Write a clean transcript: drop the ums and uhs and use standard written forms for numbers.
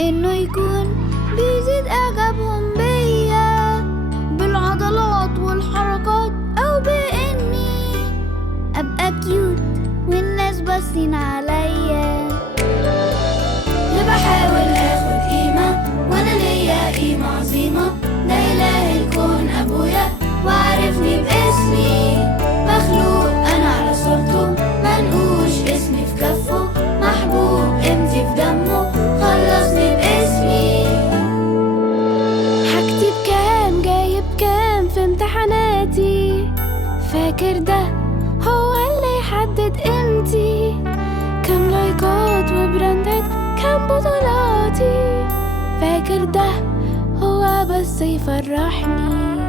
إنه يكون بيزيد إعجابهم بيا بالعضلات والحركات، أو بإني أبقى كيوت والناس باصين عليا. اللي بحاول آخد قيمة وأنا ليا قيمة عظيمة، ده إله الكون أبويا وعرفني باسمي. مخلوق أنا على صورته، منقوش اسمي في كفه، محبوب قيمتي في دمه، خلصني باسمي. هكتب كام جايب كام في امتحاناتي، فاكر ده هو اللي يحدد قيمتي. كام لايكات وبراندات، كام بطولاتي، فاكر ده هو بس يفرحني.